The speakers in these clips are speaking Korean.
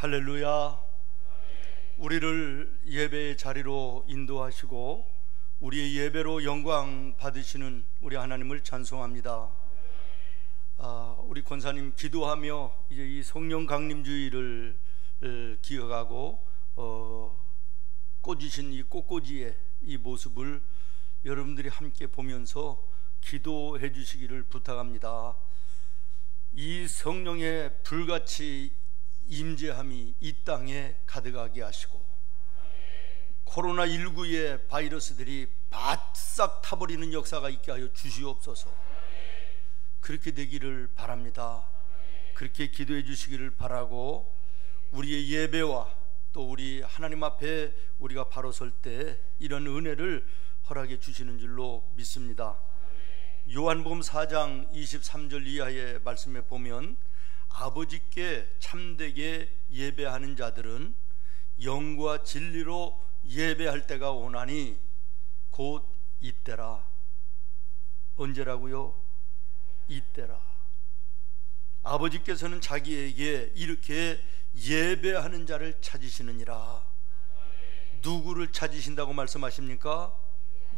할렐루야. 우리를 예배의 자리로 인도하시고 우리의 예배로 영광 받으시는 우리 하나님을 찬송합니다. 우리 권사님 기도하며 이제 이 성령 강림주의를 기억하고 꽂으신 이 꽃꽂이의 이 모습을 여러분들이 함께 보면서 기도해 주시기를 부탁합니다. 이 성령의 불같이 임재함이 이 땅에 가득하게 하시고 코로나19의 바이러스들이 바싹 타버리는 역사가 있게 하여 주시옵소서. 그렇게 되기를 바랍니다. 그렇게 기도해 주시기를 바라고 우리의 예배와 또 우리 하나님 앞에 우리가 바로 설 때 이런 은혜를 허락해 주시는 줄로 믿습니다. 요한복음 4장 23절 이하의 말씀에 보면 아버지께 참되게 예배하는 자들은 영과 진리로 예배할 때가 오나니 곧 이때라. 언제라고요? 이때라. 아버지께서는 자기에게 이렇게 예배하는 자를 찾으시느니라. 누구를 찾으신다고 말씀하십니까?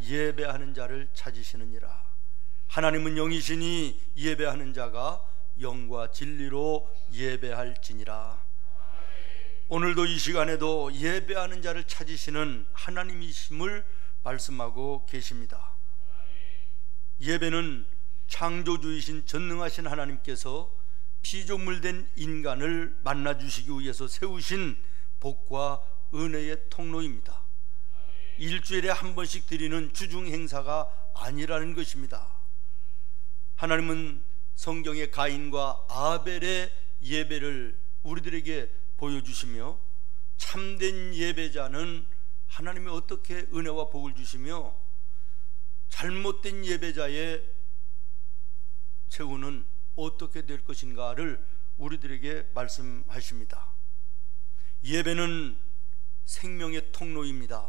예배하는 자를 찾으시느니라. 하나님은 영이시니 예배하는 자가 영과 진리로 예배할지니라. 오늘도 이 시간에도 예배하는 자를 찾으시는 하나님이심을 말씀하고 계십니다. 예배는 창조주이신 전능하신 하나님께서 피조물된 인간을 만나주시기 위해서 세우신 복과 은혜의 통로입니다. 일주일에 한 번씩 드리는 주중 행사가 아니라는 것입니다. 하나님은 성경의 가인과 아벨의 예배를 우리들에게 보여주시며 참된 예배자는 하나님이 어떻게 은혜와 복을 주시며 잘못된 예배자의 최후는 어떻게 될 것인가를 우리들에게 말씀하십니다. 예배는 생명의 통로입니다.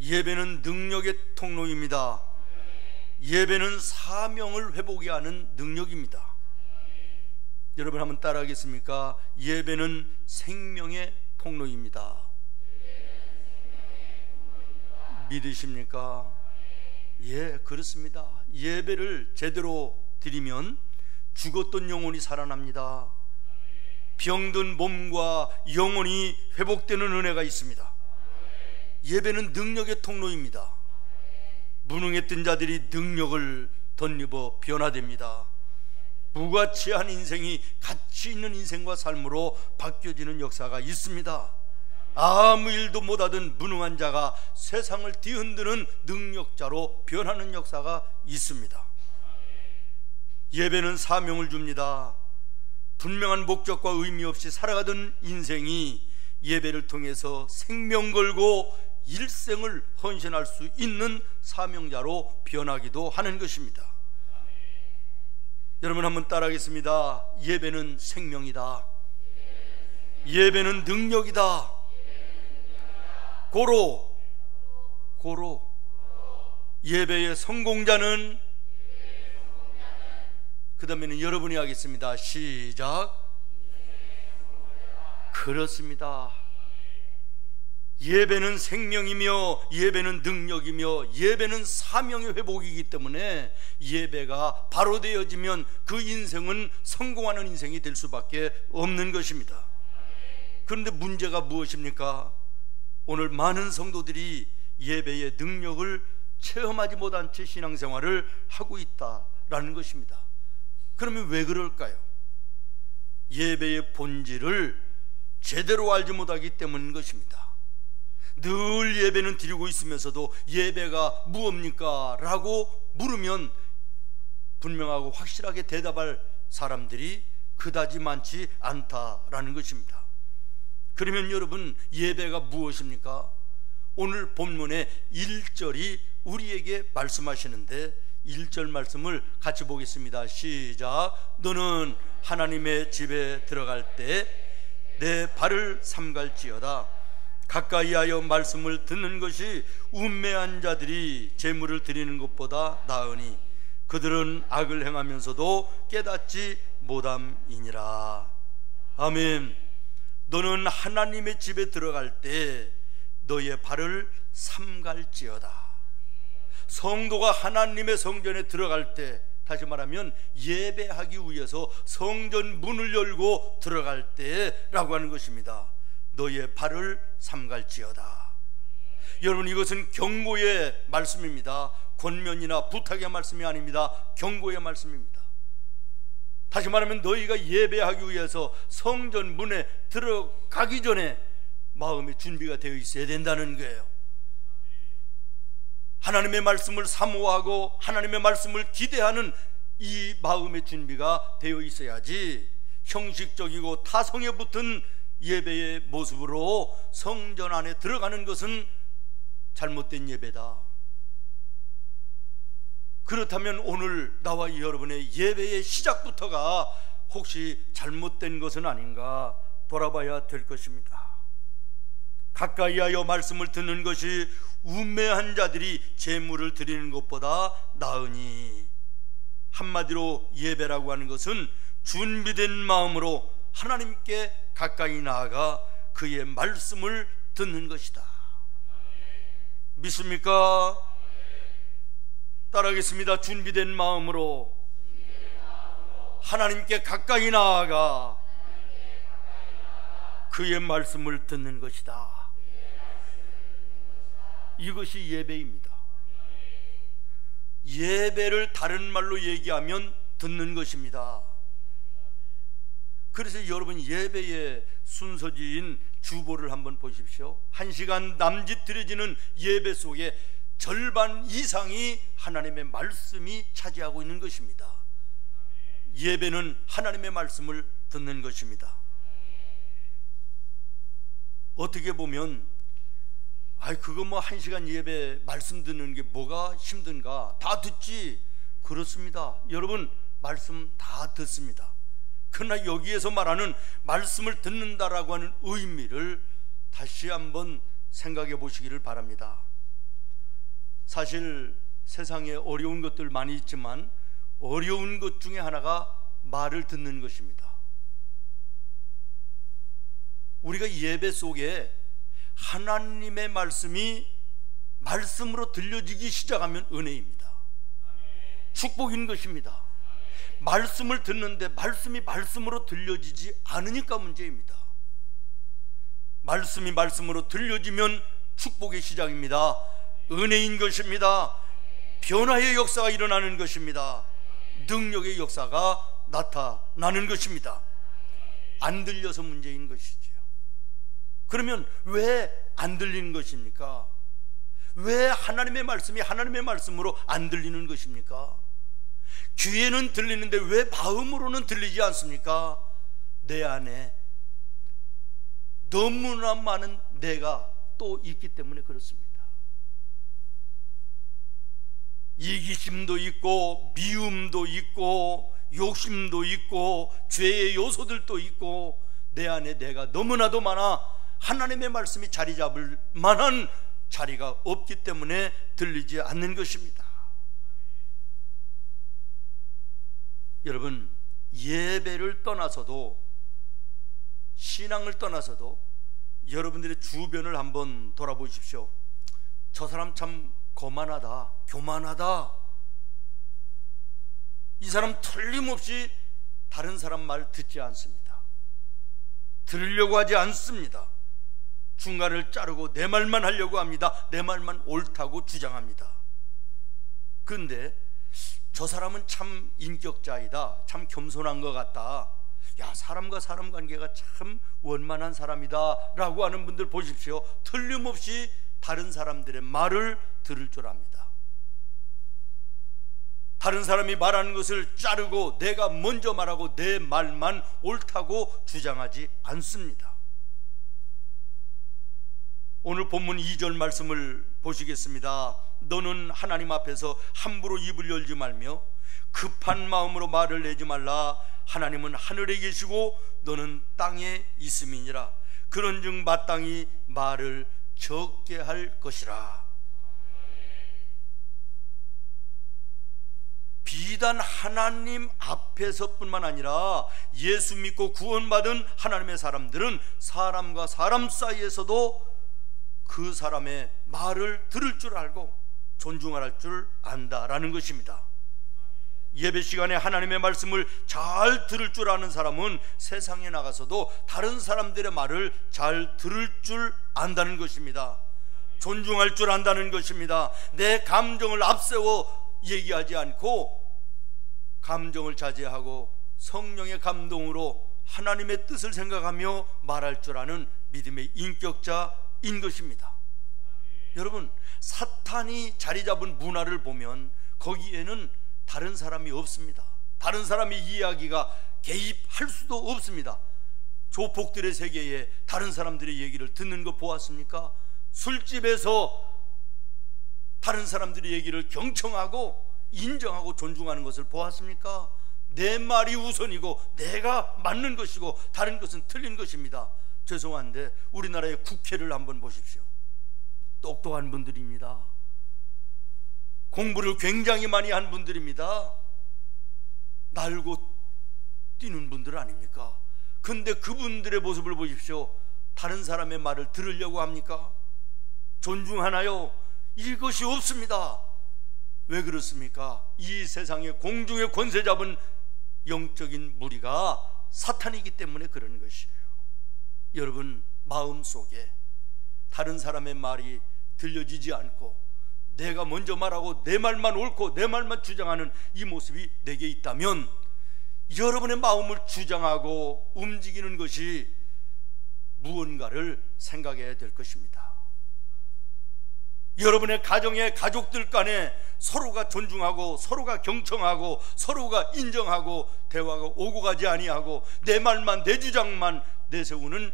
예배는 능력의 통로입니다. 예배는 사명을 회복하게 하는 능력입니다. 여러분 한번 따라하겠습니까? 예배는 생명의 통로입니다. 믿으십니까? 예, 그렇습니다. 예배를 제대로 드리면 죽었던 영혼이 살아납니다. 병든 몸과 영혼이 회복되는 은혜가 있습니다. 예배는 능력의 통로입니다. 무능했던 자들이 능력을 덧입어 변화됩니다. 무가치한 인생이 가치 있는 인생과 삶으로 바뀌어지는 역사가 있습니다. 아무 일도 못하던 무능한 자가 세상을 뒤흔드는 능력자로 변하는 역사가 있습니다. 예배는 사명을 줍니다. 분명한 목적과 의미 없이 살아가던 인생이 예배를 통해서 생명 걸고 일생을 헌신할 수 있는 사명자로 변하기도 하는 것입니다. 여러분 한번 따라하겠습니다. 예배는 생명이다. 예배는 능력이다. 고로 예배의 성공자는 그 다음에는 여러분이 하겠습니다. 시작. 그렇습니다. 예배는 생명이며 예배는 능력이며 예배는 사명의 회복이기 때문에 예배가 바로 되어지면 그 인생은 성공하는 인생이 될 수밖에 없는 것입니다. 그런데 문제가 무엇입니까? 오늘 많은 성도들이 예배의 능력을 체험하지 못한 채 신앙생활을 하고 있다라는 것입니다. 그러면 왜 그럴까요? 예배의 본질을 제대로 알지 못하기 때문인 것입니다. 늘 예배는 드리고 있으면서도 예배가 무엇입니까? 라고 물으면 분명하고 확실하게 대답할 사람들이 그다지 많지 않다라는 것입니다. 그러면 여러분, 예배가 무엇입니까? 오늘 본문의 1절이 우리에게 말씀하시는데 1절 말씀을 같이 보겠습니다. 시작. 너는 하나님의 집에 들어갈 때 내 발을 삼갈지어다. 가까이 하여 말씀을 듣는 것이 운매한 자들이 제물을 드리는 것보다 나으니 그들은 악을 행하면서도 깨닫지 못함이니라. 아멘. 너는 하나님의 집에 들어갈 때 너의 발을 삼갈지어다. 성도가 하나님의 성전에 들어갈 때, 다시 말하면 예배하기 위해서 성전 문을 열고 들어갈 때라고 하는 것입니다. 너의 발을 삼갈지어다. 여러분, 이것은 경고의 말씀입니다. 권면이나 부탁의 말씀이 아닙니다. 경고의 말씀입니다. 다시 말하면 너희가 예배하기 위해서 성전 문에 들어가기 전에 마음의 준비가 되어 있어야 된다는 거예요. 하나님의 말씀을 사모하고 하나님의 말씀을 기대하는 이 마음의 준비가 되어 있어야지 형식적이고 타성에 붙은 예배의 모습으로 성전 안에 들어가는 것은 잘못된 예배다. 그렇다면 오늘 나와 여러분의 예배의 시작부터가 혹시 잘못된 것은 아닌가 돌아봐야 될 것입니다. 가까이 하여 말씀을 듣는 것이 우매한 자들이 제물을 드리는 것보다 나으니, 한마디로 예배라고 하는 것은 준비된 마음으로 하나님께 가까이 나아가 그의 말씀을 듣는 것이다. 믿습니까? 따라하겠습니다. 준비된 마음으로 하나님께 가까이 나아가 그의 말씀을 듣는 것이다. 이것이 예배입니다. 예배를 다른 말로 얘기하면 듣는 것입니다. 그래서 여러분, 예배의 순서지인 주보를 한번 보십시오. 1시간 남짓 드려지는 예배 속에 절반 이상이 하나님의 말씀이 차지하고 있는 것입니다. 예배는 하나님의 말씀을 듣는 것입니다. 어떻게 보면 그거 뭐 1시간 예배 말씀 듣는 게 뭐가 힘든가, 다 듣지. 그렇습니다. 여러분, 말씀 다 듣습니다. 그러나 여기에서 말하는 말씀을 듣는다라고 하는 의미를 다시 한번 생각해 보시기를 바랍니다. 사실 세상에 어려운 것들 많이 있지만 어려운 것 중에 하나가 말을 듣는 것입니다. 우리가 예배 속에 하나님의 말씀이 말씀으로 들려지기 시작하면 은혜입니다. 축복인 것입니다. 말씀을 듣는데 말씀이 말씀으로 들려지지 않으니까 문제입니다. 말씀이 말씀으로 들려지면 축복의 시작입니다. 은혜인 것입니다. 변화의 역사가 일어나는 것입니다. 능력의 역사가 나타나는 것입니다. 안 들려서 문제인 것이죠. 그러면 왜 안 들리는 것입니까? 왜 하나님의 말씀이 하나님의 말씀으로 안 들리는 것입니까? 귀에는 들리는데 왜 마음으로는 들리지 않습니까? 내 안에 너무나 많은 내가 또 있기 때문에 그렇습니다. 이기심도 있고 미움도 있고 욕심도 있고 죄의 요소들도 있고 내 안에 내가 너무나도 많아 하나님의 말씀이 자리 잡을 만한 자리가 없기 때문에 들리지 않는 것입니다. 여러분, 예배를 떠나서도, 신앙을 떠나서도 여러분들의 주변을 한번 돌아보십시오. 저 사람 참 거만하다, 교만하다, 이 사람 틀림없이 다른 사람 말 듣지 않습니다. 들으려고 하지 않습니다. 중간을 자르고 내 말만 하려고 합니다. 내 말만 옳다고 주장합니다. 그런데 저 사람은 참 인격자이다, 참 겸손한 것 같다, 야, 사람과 사람 관계가 참 원만한 사람이다 라고 하는 분들 보십시오. 틀림없이 다른 사람들의 말을 들을 줄 압니다. 다른 사람이 말하는 것을 자르고 내가 먼저 말하고 내 말만 옳다고 주장하지 않습니다. 오늘 본문 2절 말씀을 보시겠습니다. 너는 하나님 앞에서 함부로 입을 열지 말며 급한 마음으로 말을 내지 말라. 하나님은 하늘에 계시고 너는 땅에 있음이니라. 그런즉 마땅히 말을 적게 할 것이라. 비단 하나님 앞에서뿐만 아니라 예수 믿고 구원받은 하나님의 사람들은 사람과 사람 사이에서도 그 사람의 말을 들을 줄 알고 존중할 줄 안다라는 것입니다. 예배 시간에 하나님의 말씀을 잘 들을 줄 아는 사람은 세상에 나가서도 다른 사람들의 말을 잘 들을 줄 안다는 것입니다. 존중할 줄 안다는 것입니다. 내 감정을 앞세워 얘기하지 않고 감정을 자제하고 성령의 감동으로 하나님의 뜻을 생각하며 말할 줄 아는 믿음의 인격자인 것입니다. 여러분, 사탄이 자리 잡은 문화를 보면 거기에는 다른 사람이 없습니다. 다른 사람의 이야기가 개입할 수도 없습니다. 조폭들의 세계에 다른 사람들의 얘기를 듣는 거 보았습니까? 술집에서 다른 사람들의 얘기를 경청하고 인정하고 존중하는 것을 보았습니까? 내 말이 우선이고 내가 맞는 것이고 다른 것은 틀린 것입니다. 죄송한데 우리나라의 국회를 한번 보십시오. 똑똑한 분들입니다. 공부를 굉장히 많이 한 분들입니다. 날고 뛰는 분들 아닙니까? 근데 그분들의 모습을 보십시오. 다른 사람의 말을 들으려고 합니까? 존중하나요? 이것이 없습니다. 왜 그렇습니까? 이 세상에 공중의 권세 잡은 영적인 무리가 사탄이기 때문에 그런 것이에요. 여러분, 마음속에 다른 사람의 말이 들려지지 않고 내가 먼저 말하고 내 말만 옳고 내 말만 주장하는 이 모습이 내게 있다면 여러분의 마음을 주장하고 움직이는 것이 무언가를 생각해야 될 것입니다. 여러분의 가정의 가족들 간에 서로가 존중하고 서로가 경청하고 서로가 인정하고 대화가 오고 가지 아니하고 내 말만 내 주장만 내세우는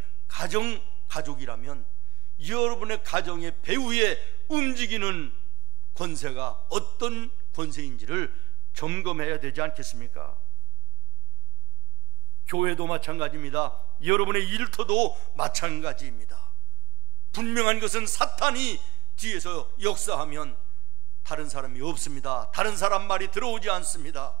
가족이라면 여러분의 가정의 배후에 움직이는 권세가 어떤 권세인지를 점검해야 되지 않겠습니까? 교회도 마찬가지입니다. 여러분의 일터도 마찬가지입니다. 분명한 것은 사탄이 뒤에서 역사하면 다른 사람이 없습니다. 다른 사람 말이 들어오지 않습니다.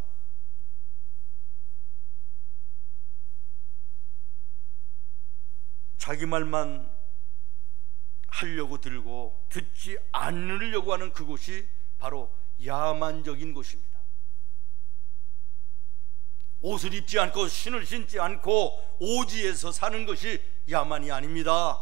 자기 말만 하려고 들고 듣지 않으려고 하는 그곳이 바로 야만적인 곳입니다. 옷을 입지 않고 신을 신지 않고 오지에서 사는 것이 야만이 아닙니다.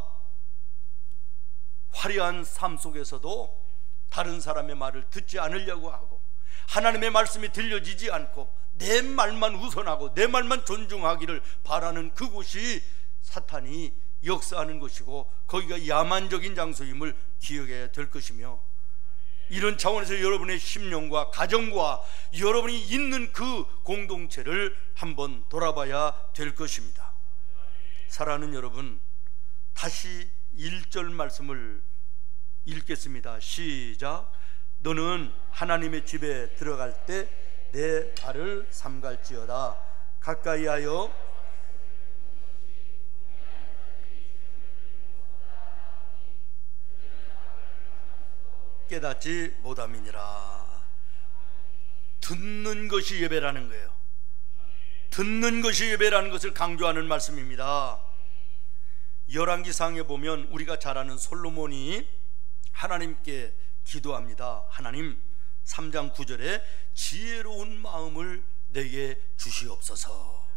화려한 삶 속에서도 다른 사람의 말을 듣지 않으려고 하고 하나님의 말씀이 들려지지 않고 내 말만 우선하고 내 말만 존중하기를 바라는 그곳이 사탄이 역사하는 것이고 거기가 야만적인 장소임을 기억해야 될 것이며, 이런 차원에서 여러분의 심령과 가정과 여러분이 있는 그 공동체를 한번 돌아봐야 될 것입니다. 사랑하는 여러분, 다시 1절 말씀을 읽겠습니다. 시작. 너는 하나님의 집에 들어갈 때 내 발을 삼갈지어다. 가까이 하여 깨닫지 못함이니라. 듣는 것이 예배라는 거예요. 듣는 것이 예배라는 것을 강조하는 말씀입니다. 열왕기상에 보면 우리가 잘 아는 솔로몬이 하나님께 기도합니다. 하나님, 3장 9절에 지혜로운 마음을 내게 주시옵소서.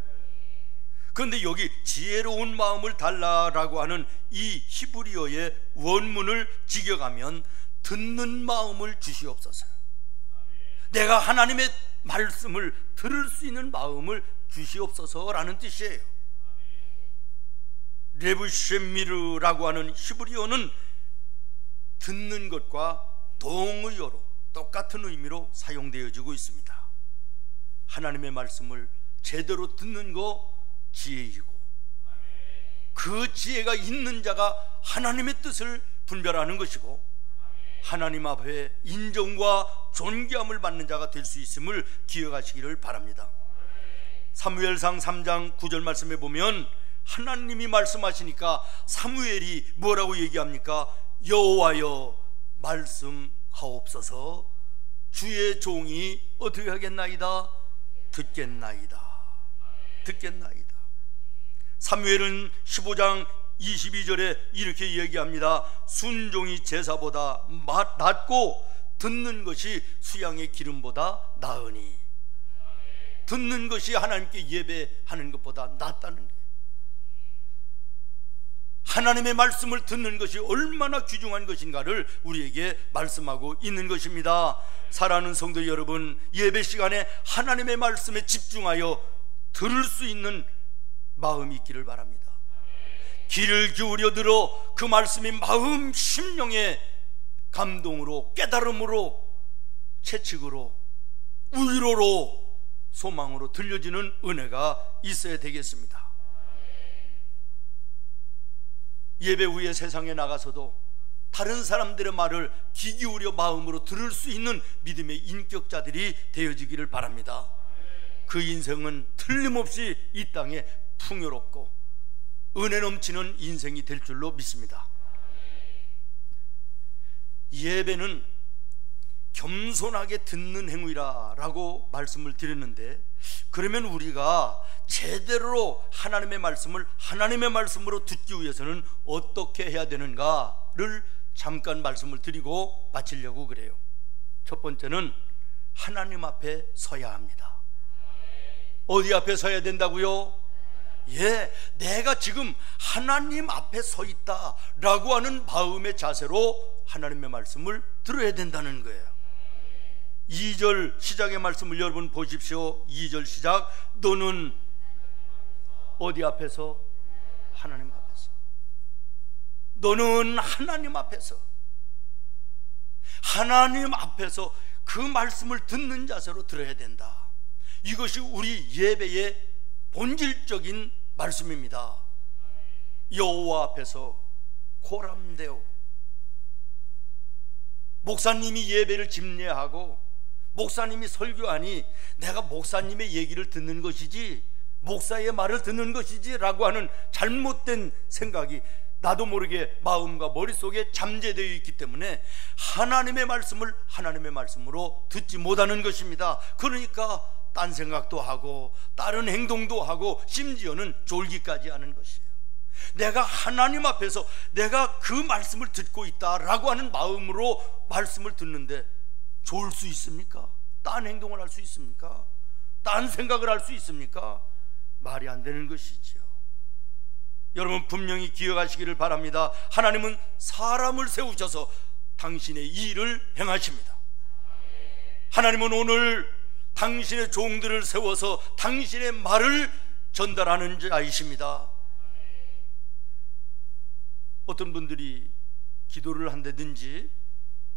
그런데 여기 지혜로운 마음을 달라라고 하는 이 히브리어의 원문을 직역하면 듣는 마음을 주시옵소서. 내가 하나님의 말씀을 들을 수 있는 마음을 주시옵소서라는 뜻이에요. 레브셴미르라고 하는 히브리어는 듣는 것과 동의어로 똑같은 의미로 사용되어지고 있습니다. 하나님의 말씀을 제대로 듣는 거 지혜이고, 그 지혜가 있는 자가 하나님의 뜻을 분별하는 것이고, 하나님 앞에 인정과 존귀함을 받는 자가 될 수 있음을 기억하시기를 바랍니다. 사무엘상 3장 9절 말씀에 보면 하나님이 말씀하시니까 사무엘이 뭐라고 얘기합니까? 여호와여 말씀하옵소서, 주의 종이 어떻게 하겠나이다? 듣겠나이다. 듣겠나이다. 사무엘은 15장 22절에 이렇게 얘기합니다. 순종이 제사보다 낫고 듣는 것이 수양의 기름보다 나으니. 듣는 것이 하나님께 예배하는 것보다 낫다는 거예요. 하나님의 말씀을 듣는 것이 얼마나 귀중한 것인가를 우리에게 말씀하고 있는 것입니다. 사랑하는 성도 여러분, 예배 시간에 하나님의 말씀에 집중하여 들을 수 있는 마음이 있기를 바랍니다. 귀를 기울여 들어 그 말씀이 마음 심령의 감동으로, 깨달음으로, 채찍으로, 위로로, 소망으로 들려지는 은혜가 있어야 되겠습니다. 예배 후에 세상에 나가서도 다른 사람들의 말을 귀 기울여 마음으로 들을 수 있는 믿음의 인격자들이 되어지기를 바랍니다. 그 인생은 틀림없이 이 땅에 풍요롭고 은혜 넘치는 인생이 될 줄로 믿습니다. 예배는 겸손하게 듣는 행위라고 말씀을 드렸는데, 그러면 우리가 제대로 하나님의 말씀을 하나님의 말씀으로 듣기 위해서는 어떻게 해야 되는가를 잠깐 말씀을 드리고 마치려고 그래요. 첫 번째는 하나님 앞에 서야 합니다. 어디 앞에 서야 된다고요? 내가 지금 하나님 앞에 서 있다라고 하는 마음의 자세로 하나님의 말씀을 들어야 된다는 거예요. 2절 시작의 말씀을 여러분 보십시오. 2절 시작. 너는 어디 앞에서? 하나님 앞에서. 너는 하나님 앞에서, 하나님 앞에서 그 말씀을 듣는 자세로 들어야 된다. 이것이 우리 예배의 본질적인 말씀입니다. 여호와 앞에서 고람되어 목사님이 예배를 집례하고 목사님이 설교하니 내가 목사님의 얘기를 듣는 것이지, 목사의 말을 듣는 것이지 라고 하는 잘못된 생각이 나도 모르게 마음과 머릿속에 잠재되어 있기 때문에 하나님의 말씀을 하나님의 말씀으로 듣지 못하는 것입니다. 그러니까 딴 생각도 하고 다른 행동도 하고 심지어는 졸기까지 하는 것이에요. 내가 하나님 앞에서 내가 그 말씀을 듣고 있다라고 하는 마음으로 말씀을 듣는데 좋을 수 있습니까? 딴 행동을 할 수 있습니까? 딴 생각을 할 수 있습니까? 말이 안 되는 것이죠. 여러분 분명히 기억하시기를 바랍니다. 하나님은 사람을 세우셔서 당신의 일을 행하십니다. 하나님은 오늘 당신의 종들을 세워서 당신의 말을 전달하는 자이십니다. 어떤 분들이 기도를 한다든지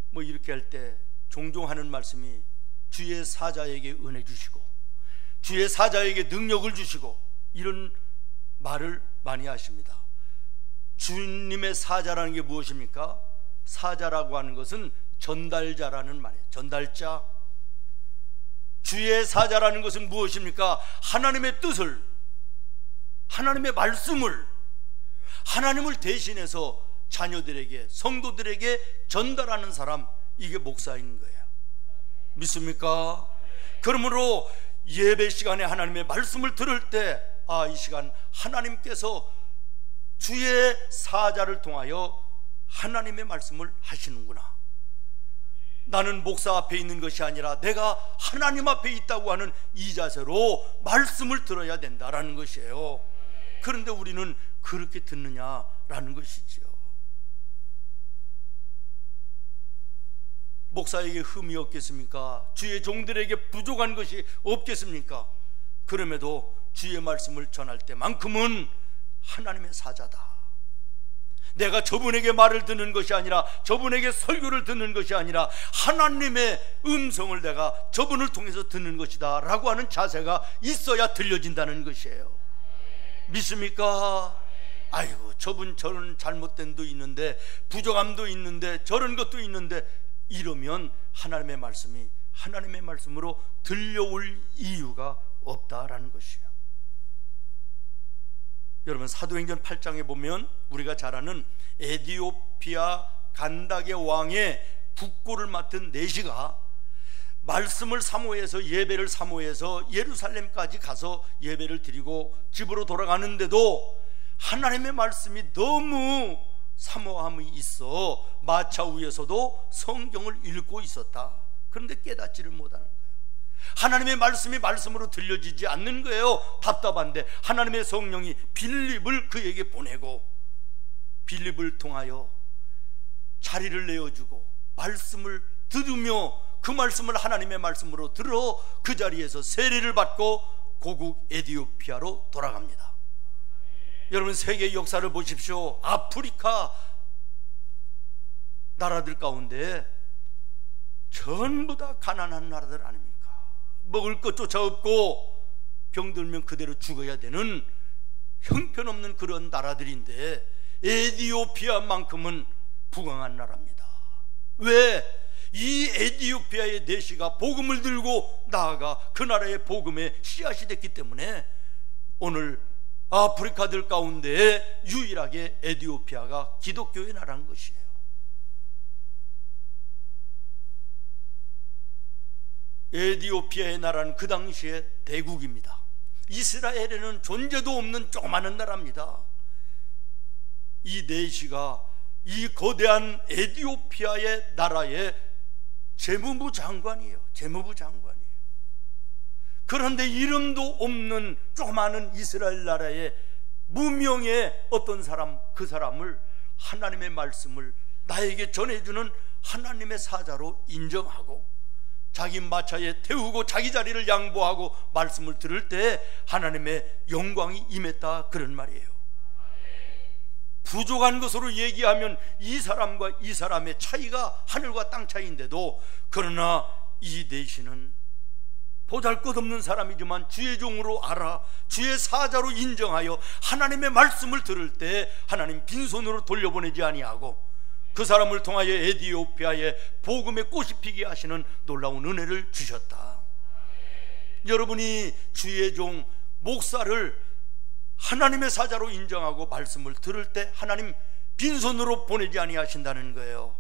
뭐 이렇게 할 때 종종 하는 말씀이 주의 사자에게 은혜 주시고 주의 사자에게 능력을 주시고 이런 말을 많이 하십니다. 주님의 사자라는 게 무엇입니까? 사자라고 하는 것은 전달자라는 말이에요. 전달자. 주의 사자라는 것은 무엇입니까? 하나님의 뜻을, 하나님의 말씀을, 하나님을 대신해서 자녀들에게, 성도들에게 전달하는 사람, 이게 목사인 거예요. 믿습니까? 그러므로 예배 시간에 하나님의 말씀을 들을 때 이 시간 하나님께서 주의 사자를 통하여 하나님의 말씀을 하시는구나. 나는 목사 앞에 있는 것이 아니라 내가 하나님 앞에 있다고 하는 이 자세로 말씀을 들어야 된다라는 것이에요. 그런데 우리는 그렇게 듣느냐라는 것이죠. 목사에게 흠이 없겠습니까? 주의 종들에게 부족한 것이 없겠습니까? 그럼에도 주의 말씀을 전할 때만큼은 하나님의 사자다. 내가 저분에게 말을 듣는 것이 아니라, 저분에게 설교를 듣는 것이 아니라 하나님의 음성을 내가 저분을 통해서 듣는 것이다 라고 하는 자세가 있어야 들려진다는 것이에요. 믿습니까? 아이고 저분 저런 잘못된도 있는데, 부족함도 있는데, 저런 것도 있는데, 이러면 하나님의 말씀이 하나님의 말씀으로 들려올 이유가 없다라는 것이에요. 여러분 사도행전 8장에 보면 우리가 잘 아는 에디오피아 간닥의 왕의 국고를 맡은 내시가 말씀을 사모해서, 예배를 사모해서 예루살렘까지 가서 예배를 드리고 집으로 돌아가는데도 하나님의 말씀이 너무 사모함이 있어 마차 위에서도 성경을 읽고 있었다. 그런데 깨닫지를 못하는 거예요. 하나님의 말씀이 말씀으로 들려지지 않는 거예요. 답답한데 하나님의 성령이 빌립을 그에게 보내고 빌립을 통하여 자리를 내어주고 말씀을 들으며 그 말씀을 하나님의 말씀으로 들어 그 자리에서 세례를 받고 고국 에티오피아로 돌아갑니다. 여러분, 세계 역사를 보십시오. 아프리카 나라들 가운데 전부 다 가난한 나라들 아닙니까? 먹을 것조차 없고 병들면 그대로 죽어야 되는 형편없는 그런 나라들인데 에티오피아만큼은 부강한 나라입니다. 왜? 이 에티오피아의 내시가 복음을 들고 나아가 그 나라의 복음의 씨앗이 됐기 때문에 오늘 아프리카들 가운데 유일하게 에티오피아가 기독교의 나라인 것이에요. 에티오피아의 나라는 그 당시에 대국입니다. 이스라엘에는 존재도 없는 조그마한 나라입니다. 이 내시가 이 거대한 에티오피아의 나라의 재무부 장관이에요. 재무부 장관이에요. 그런데 이름도 없는 조그마한 이스라엘 나라의 무명의 어떤 사람, 그 사람을 하나님의 말씀을 나에게 전해주는 하나님의 사자로 인정하고 자기 마차에 태우고 자기 자리를 양보하고 말씀을 들을 때 하나님의 영광이 임했다, 그런 말이에요. 부족한 것으로 얘기하면 이 사람과 이 사람의 차이가 하늘과 땅 차이인데도, 그러나 이 내시는 보잘것없는 사람이지만 주의 종으로 알아 주의 사자로 인정하여 하나님의 말씀을 들을 때 하나님 빈손으로 돌려보내지 아니하고 그 사람을 통하여 에티오피아의 복음의 꽃이 피게 하시는 놀라운 은혜를 주셨다. 여러분이 주의 종 목사를 하나님의 사자로 인정하고 말씀을 들을 때 하나님 빈손으로 보내지 아니하신다는 거예요.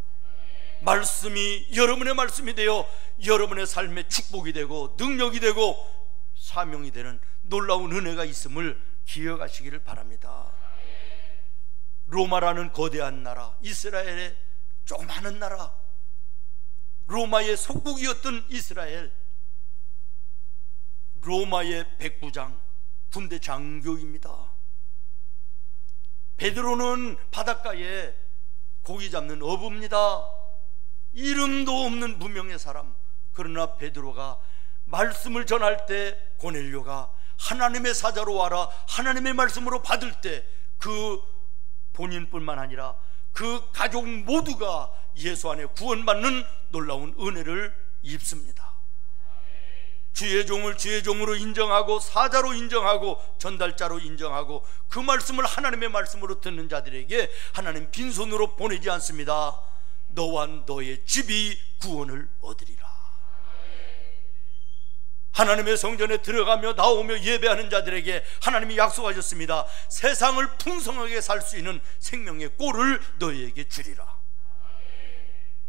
말씀이 여러분의 말씀이 되어 여러분의 삶의 축복이 되고 능력이 되고 사명이 되는 놀라운 은혜가 있음을 기억하시기를 바랍니다. 로마라는 거대한 나라, 이스라엘의 조그마한 나라, 로마의 속국이었던 이스라엘, 로마의 백부장, 군대 장교입니다. 베드로는 바닷가에 고기 잡는 어부입니다. 이름도 없는 무명의 사람. 그러나 베드로가 말씀을 전할 때 고넬료가 하나님의 사자로 와라 하나님의 말씀으로 받을 때 그 본인뿐만 아니라 그 가족 모두가 예수 안에 구원받는 놀라운 은혜를 입습니다. 주의 종을 주의 종으로 인정하고 사자로 인정하고 전달자로 인정하고 그 말씀을 하나님의 말씀으로 듣는 자들에게 하나님 빈손으로 보내지 않습니다. 너와 너의 집이 구원을 얻으리라. 하나님의 성전에 들어가며 나오며 예배하는 자들에게 하나님이 약속하셨습니다. 세상을 풍성하게 살 수 있는 생명의 꼴을 너희에게 주리라.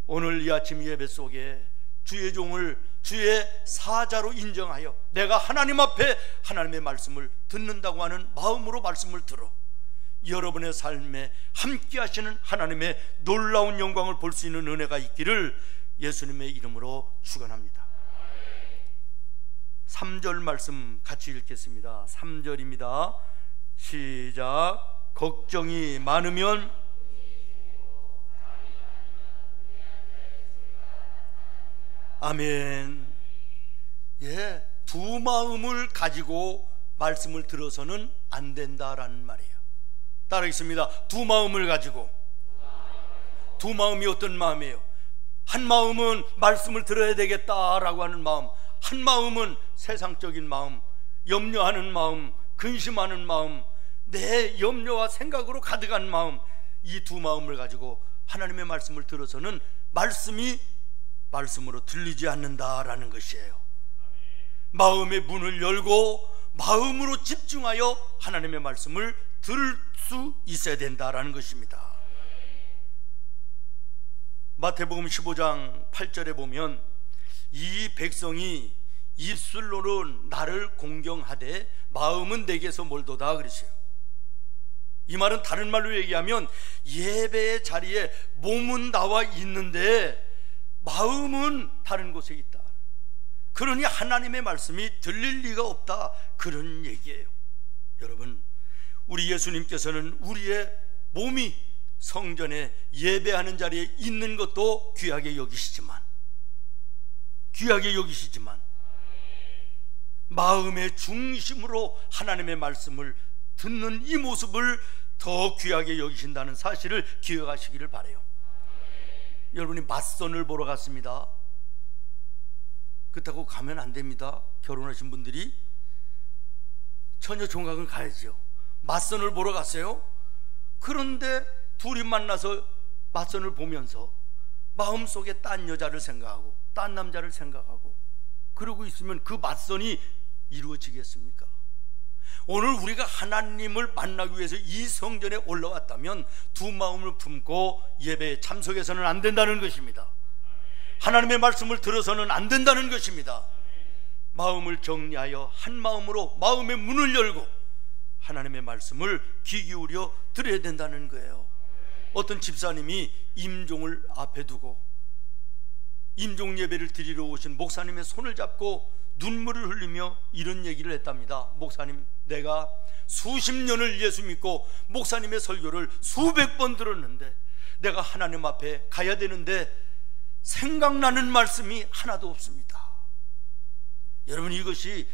오늘 이 아침 예배 속에 주의 종을 주의 사자로 인정하여 내가 하나님 앞에 하나님의 말씀을 듣는다고 하는 마음으로 말씀을 들어 여러분의 삶에 함께 하시는 하나님의 놀라운 영광을 볼 수 있는 은혜가 있기를 예수님의 이름으로 축원합니다. 3절 말씀 같이 읽겠습니다. 3절입니다. 시작. 걱정이 많으면 아멘. 예, 두 마음을 가지고 말씀을 들어서는 안 된다라는 말이에요. 따라하겠습니다. 두 마음을 가지고. 두 마음이 어떤 마음이에요? 한 마음은 말씀을 들어야 되겠다라고 하는 마음, 한 마음은 세상적인 마음, 염려하는 마음, 근심하는 마음, 내 염려와 생각으로 가득한 마음, 이 두 마음을 가지고 하나님의 말씀을 들어서는 말씀이 말씀으로 들리지 않는다라는 것이에요. 마음의 문을 열고 마음으로 집중하여 하나님의 말씀을 들을 수 있어야 된다라는 것입니다. 마태복음 15장 8절에 보면 이 백성이 입술로는 나를 공경하되 마음은 내게서 멀도다 그러세요. 이 말은 다른 말로 얘기하면 예배의 자리에 몸은 나와 있는데 마음은 다른 곳에 있다. 그러니 하나님의 말씀이 들릴 리가 없다, 그런 얘기예요. 여러분, 우리 예수님께서는 우리의 몸이 성전에 예배하는 자리에 있는 것도 귀하게 여기시지만 마음의 중심으로 하나님의 말씀을 듣는 이 모습을 더 귀하게 여기신다는 사실을 기억하시기를 바라요. 여러분이 맞선을 보러 갔습니다. 그렇다고 가면 안 됩니다. 결혼하신 분들이 처녀 총각은 가야죠. 맞선을 보러 갔어요. 그런데 둘이 만나서 맞선을 보면서 마음속에 딴 여자를 생각하고 딴 남자를 생각하고 그러고 있으면 그 맞선이 이루어지겠습니까? 오늘 우리가 하나님을 만나기 위해서 이 성전에 올라왔다면 두 마음을 품고 예배에 참석해서는 안 된다는 것입니다. 하나님의 말씀을 들어서는 안 된다는 것입니다. 마음을 정리하여 한 마음으로 마음의 문을 열고 하나님의 말씀을 귀 기울여 들어야 된다는 거예요. 어떤 집사님이 임종을 앞에 두고 임종 예배를 드리러 오신 목사님의 손을 잡고 눈물을 흘리며 이런 얘기를 했답니다. 목사님, 내가 수십 년을 예수 믿고 목사님의 설교를 수백 번 들었는데 내가 하나님 앞에 가야 되는데 생각나는 말씀이 하나도 없습니다. 여러분, 이것이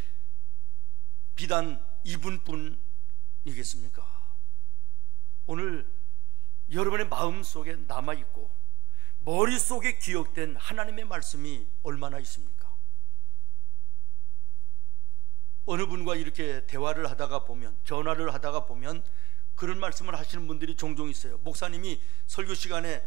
비단 이분뿐이겠습니까? 오늘 여러분의 마음속에 남아있고 머릿속에 기억된 하나님의 말씀이 얼마나 있습니까? 어느 분과 이렇게 대화를 하다가 보면, 전화를 하다가 보면 그런 말씀을 하시는 분들이 종종 있어요. 목사님이 설교 시간에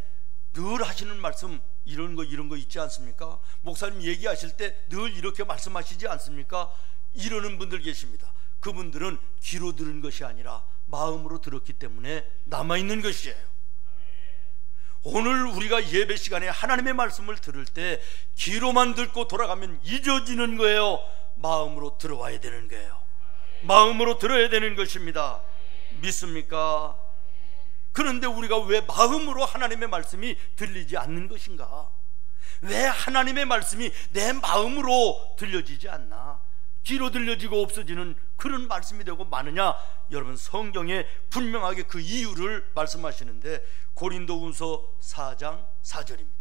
늘 하시는 말씀 이런 거 있지 않습니까? 목사님 얘기하실 때 늘 이렇게 말씀하시지 않습니까? 이러는 분들 계십니다. 그분들은 귀로 들은 것이 아니라 마음으로 들었기 때문에 남아있는 것이에요. 오늘 우리가 예배 시간에 하나님의 말씀을 들을 때 귀로만 듣고 돌아가면 잊어지는 거예요. 마음으로 들어와야 되는 거예요. 마음으로 들어야 되는 것입니다. 믿습니까? 그런데 우리가 왜 마음으로 하나님의 말씀이 들리지 않는 것인가? 왜 하나님의 말씀이 내 마음으로 들려지지 않나? 귀로 들려지고 없어지는 그런 말씀이 되고 마느냐? 여러분, 성경에 분명하게 그 이유를 말씀하시는데 고린도후서 4장 4절입니다.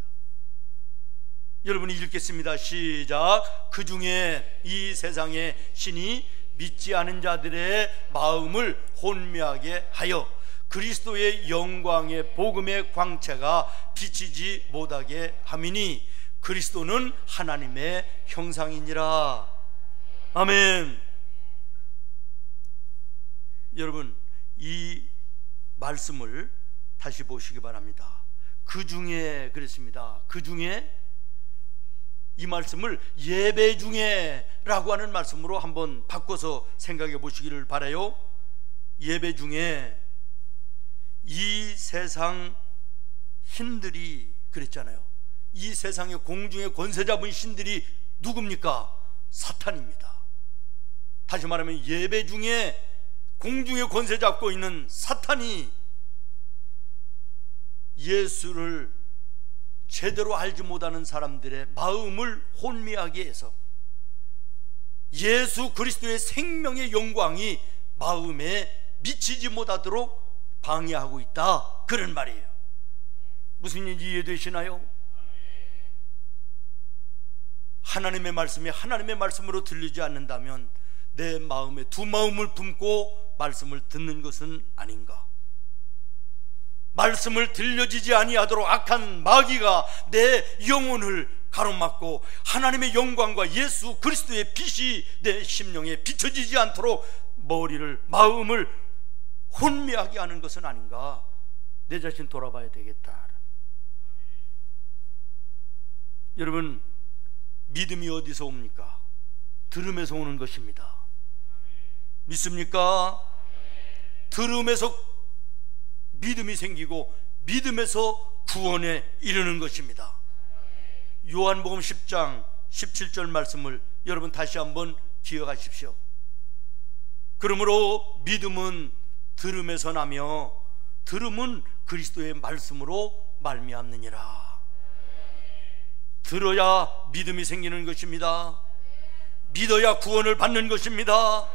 여러분이 읽겠습니다. 시작. 그 중에 이 세상의 신이 믿지 않은 자들의 마음을 혼미하게 하여 그리스도의 영광의 복음의 광채가 비치지 못하게 함이니 그리스도는 하나님의 형상이니라. 아멘. 여러분, 이 말씀을 다시 보시기 바랍니다. 그 중에 그랬습니다. 그 중에, 이 말씀을 예배 중에 라고 하는 말씀으로 한번 바꿔서 생각해 보시기를 바라요. 예배 중에 이 세상 신들이 그랬잖아요. 이 세상의 공중의 권세 잡은 신들이 누굽니까? 사탄입니다. 다시 말하면 예배 중에 공중의 권세 잡고 있는 사탄이 예수를 제대로 알지 못하는 사람들의 마음을 혼미하게 해서 예수 그리스도의 생명의 영광이 마음에 미치지 못하도록 방해하고 있다, 그런 말이에요. 무슨 일인지 이해되시나요? 하나님의 말씀이 하나님의 말씀으로 들리지 않는다면 내 마음에 두 마음을 품고 말씀을 듣는 것은 아닌가? 말씀을 들려지지 아니하도록 악한 마귀가 내 영혼을 가로막고 하나님의 영광과 예수 그리스도의 빛이 내 심령에 비춰지지 않도록 마음을 혼미하게 하는 것은 아닌가? 내 자신 돌아봐야 되겠다. 여러분, 믿음이 어디서 옵니까? 들음에서 오는 것입니다. 믿습니까? 들음에서 믿음이 생기고 믿음에서 구원에 이르는 것입니다. 요한복음 10장 17절 말씀을 여러분 다시 한번 기억하십시오. 그러므로 믿음은 들음에서 나며 들음은 그리스도의 말씀으로 말미암느니라. 들어야 믿음이 생기는 것입니다. 믿어야 구원을 받는 것입니다.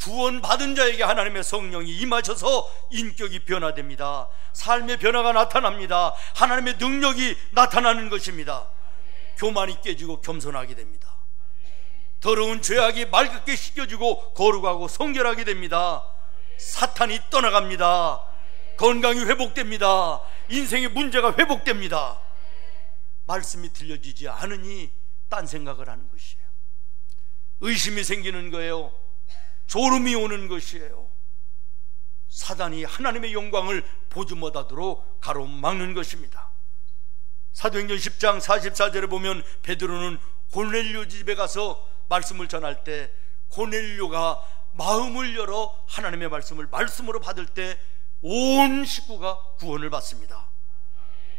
구원받은 자에게 하나님의 성령이 임하셔서 인격이 변화됩니다. 삶의 변화가 나타납니다. 하나님의 능력이 나타나는 것입니다. 교만이 깨지고 겸손하게 됩니다. 더러운 죄악이 맑게 씻겨지고 거룩하고 성결하게 됩니다. 사탄이 떠나갑니다. 건강이 회복됩니다. 인생의 문제가 회복됩니다. 말씀이 들려지지 않으니 딴 생각을 하는 것이에요. 의심이 생기는 거예요. 졸음이 오는 것이에요. 사단이 하나님의 영광을 보지 못하도록 가로막는 것입니다. 사도행전 10장 44절에 보면 베드로는 고넬료 집에 가서 말씀을 전할 때 고넬료가 마음을 열어 하나님의 말씀을 말씀으로 받을 때 온 식구가 구원을 받습니다.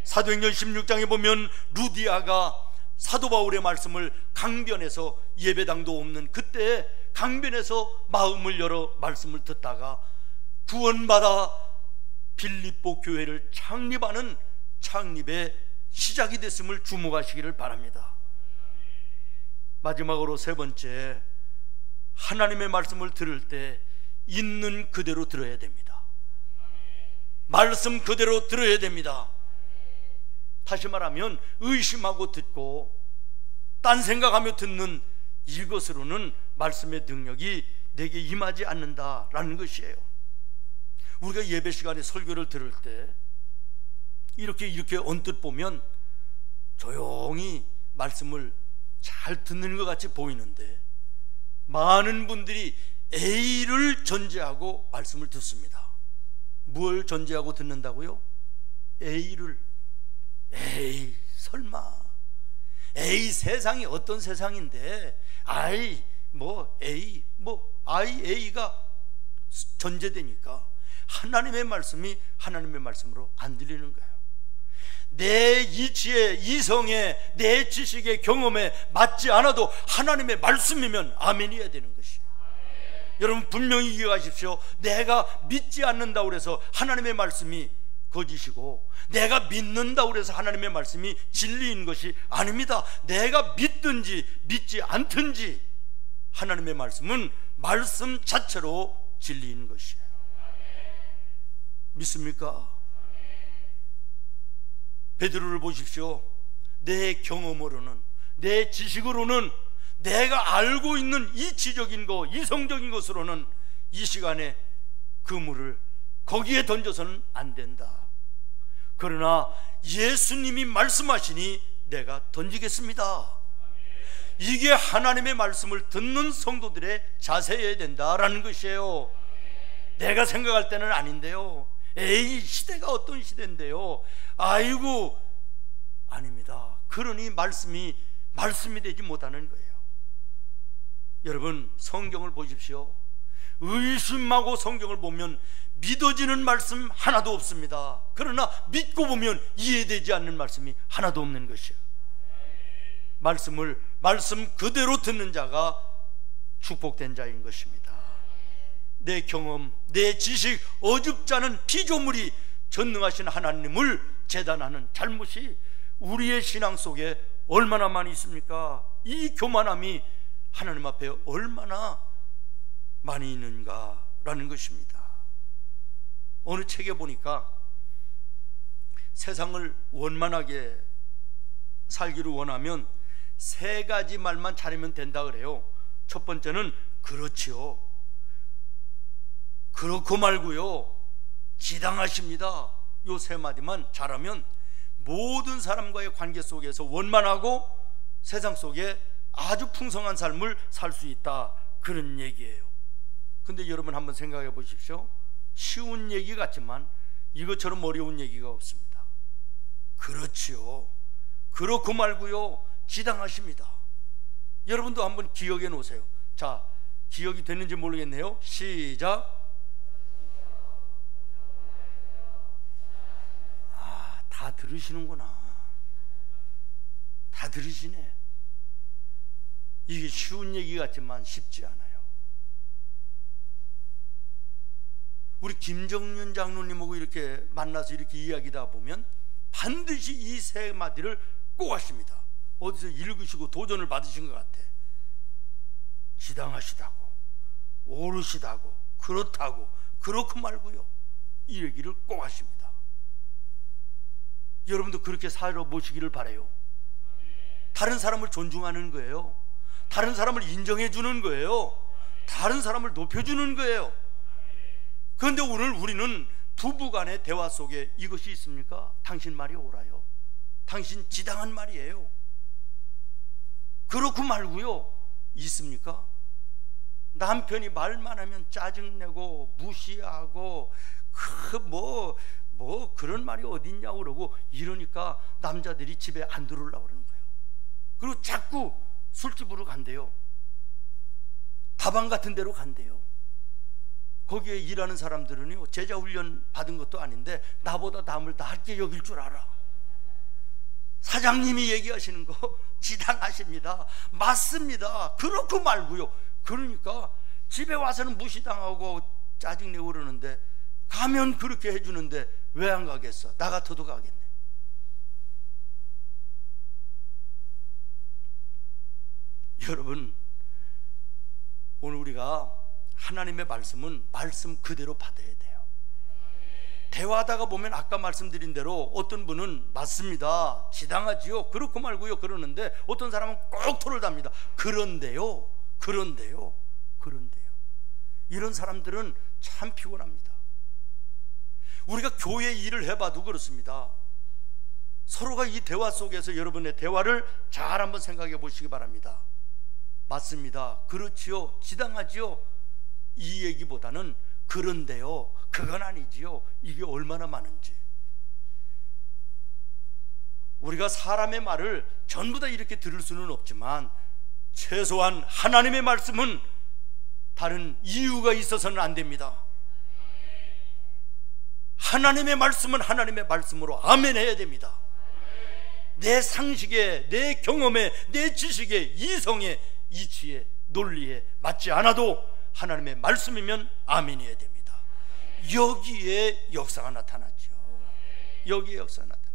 사도행전 16장에 보면 루디아가 사도 바울의 말씀을 강변에서, 예배당도 없는 그때 강변에서 마음을 열어 말씀을 듣다가 구원받아 빌립보 교회를 창립하는 창립의 시작이 됐음을 주목하시기를 바랍니다. 마지막으로 세 번째, 하나님의 말씀을 들을 때 있는 그대로 들어야 됩니다. 말씀 그대로 들어야 됩니다. 다시 말하면 의심하고 듣고 딴 생각하며 듣는 이것으로는 말씀의 능력이 내게 임하지 않는다라는 것이에요. 우리가 예배 시간에 설교를 들을 때 이렇게 언뜻 보면 조용히 말씀을 잘 듣는 것 같이 보이는데 많은 분들이 A를 전제하고 말씀을 듣습니다. 뭘 전제하고 듣는다고요? A를. 에이, 설마. 에이, 세상이 어떤 세상인데 A가 전제되니까 하나님의 말씀이 하나님의 말씀으로 안 들리는 거예요. 내 이치에, 이성에, 내 지식의 경험에 맞지 않아도 하나님의 말씀이면 아멘이어야 되는 것이에요. 여러분 분명히 기억하십시오. 내가 믿지 않는다고 해서 하나님의 말씀이 거짓이고 내가 믿는다고 해서 하나님의 말씀이 진리인 것이 아닙니다. 내가 믿든지 믿지 않든지 하나님의 말씀은 말씀 자체로 진리인 것이에요. 믿습니까? 베드로를 보십시오. 내 경험으로는, 내 지식으로는, 내가 알고 있는 이치적인 것, 이성적인 것으로는 이 시간에 그물을 거기에 던져서는 안 된다. 그러나 예수님이 말씀하시니 내가 던지겠습니다. 이게 하나님의 말씀을 듣는 성도들의 자세여야 된다라는 것이에요. 내가 생각할 때는 아닌데요. 에이, 시대가 어떤 시대인데요. 아이고, 아닙니다. 그러니 말씀이 되지 못하는 거예요. 여러분 성경을 보십시오. 의심하고 성경을 보면 믿어지는 말씀 하나도 없습니다. 그러나 믿고 보면 이해되지 않는 말씀이 하나도 없는 것이에요. 말씀 그대로 듣는 자가 축복된 자인 것입니다. 내 경험, 내 지식, 어줍지 않은 피조물이 전능하신 하나님을 재단하는 잘못이 우리의 신앙 속에 얼마나 많이 있습니까? 이 교만함이 하나님 앞에 얼마나 많이 있는가라는 것입니다. 어느 책에 보니까 세상을 원만하게 살기를 원하면 세 가지 말만 잘하면 된다 그래요. 첫 번째는 그렇지요, 그렇고 말고요, 지당하십니다. 요 세 마디만 잘하면 모든 사람과의 관계 속에서 원만하고 세상 속에 아주 풍성한 삶을 살 수 있다, 그런 얘기예요. 근데 여러분 한번 생각해 보십시오. 쉬운 얘기 같지만 이것처럼 어려운 얘기가 없습니다. 그렇지요, 그렇고 말고요, 지당하십니다. 여러분도 한번 기억해 놓으세요. 자, 기억이 됐는지 모르겠네요. 시작. 다 들으시는구나. 다 들으시네. 이게 쉬운 얘기 같지만 쉽지 않아요. 우리 김정윤 장로님하고 이렇게 만나서 이렇게 이야기다 보면 반드시 이 세 마디를 꼭 하십니다. 어디서 읽으시고 도전을 받으신 것 같아. 지당하시다고, 옳으시다고, 그렇다고, 그렇고 말고요, 이 얘기를 꼭 하십니다. 여러분도 그렇게 살아보시기를 바라요. 다른 사람을 존중하는 거예요. 다른 사람을 인정해 주는 거예요. 다른 사람을 높여주는 거예요. 그런데 오늘 우리는 부부간의 대화 속에 이것이 있습니까? 당신 말이 옳아요. 당신 지당한 말이에요. 그렇고 말고요, 있습니까? 남편이 말만 하면 짜증내고 무시하고 뭐 그런 말이 어딨냐고 그러고 이러니까 남자들이 집에 안 들어오려고 그러는 거예요. 그리고 자꾸 술집으로 간대요. 다방 같은 데로 간대요. 거기에 일하는 사람들은요, 제자 훈련 받은 것도 아닌데 나보다 남을 낮게 여길 줄 알아. 사장님이 얘기하시는 거 지당하십니다. 맞습니다. 그렇고 말고요. 그러니까 집에 와서는 무시당하고 짜증내고 그러는데 가면 그렇게 해주는데 왜 안 가겠어? 나 같아도 가겠네. 여러분, 오늘 우리가 하나님의 말씀은 말씀 그대로 받아야 돼요. 대화하다가 보면 아까 말씀드린 대로 어떤 분은 맞습니다, 지당하지요, 그렇고 말고요 그러는데 어떤 사람은 꼭 토를 답니다. 그런데요. 이런 사람들은 참 피곤합니다. 우리가 교회 일을 해봐도 그렇습니다. 서로가 이 대화 속에서 여러분의 대화를 잘 한번 생각해 보시기 바랍니다. 맞습니다, 그렇지요, 지당하지요, 이 얘기보다는 그런데요, 그건 아니지요, 이게 얼마나 많은지. 우리가 사람의 말을 전부 다 이렇게 들을 수는 없지만 최소한 하나님의 말씀은 다른 이유가 있어서는 안 됩니다. 하나님의 말씀은 하나님의 말씀으로 아멘 해야 됩니다. 내 상식에, 내 경험에, 내 지식에, 이성에, 이치에, 논리에 맞지 않아도 하나님의 말씀이면 아멘해야 됩니다. 여기에 역사가 나타나죠. 여기에 역사가 나타나죠.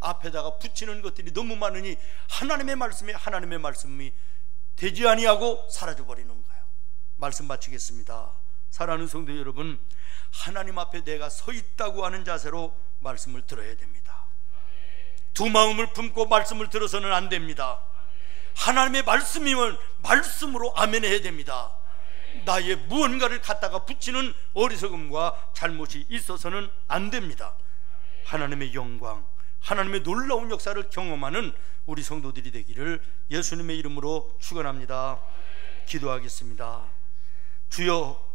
앞에다가 붙이는 것들이 너무 많으니 하나님의 말씀이 되지 아니하고 사라져버리는 거예요. 말씀 마치겠습니다. 사랑하는 성도 여러분, 하나님 앞에 내가 서 있다고 하는 자세로 말씀을 들어야 됩니다. 두 마음을 품고 말씀을 들어서는 안 됩니다. 하나님의 말씀이면 말씀으로 아멘 해야 됩니다. 나의 무언가를 갖다가 붙이는 어리석음과 잘못이 있어서는 안 됩니다. 하나님의 영광, 하나님의 놀라운 역사를 경험하는 우리 성도들이 되기를 예수님의 이름으로 축원합니다. 기도하겠습니다. 주여,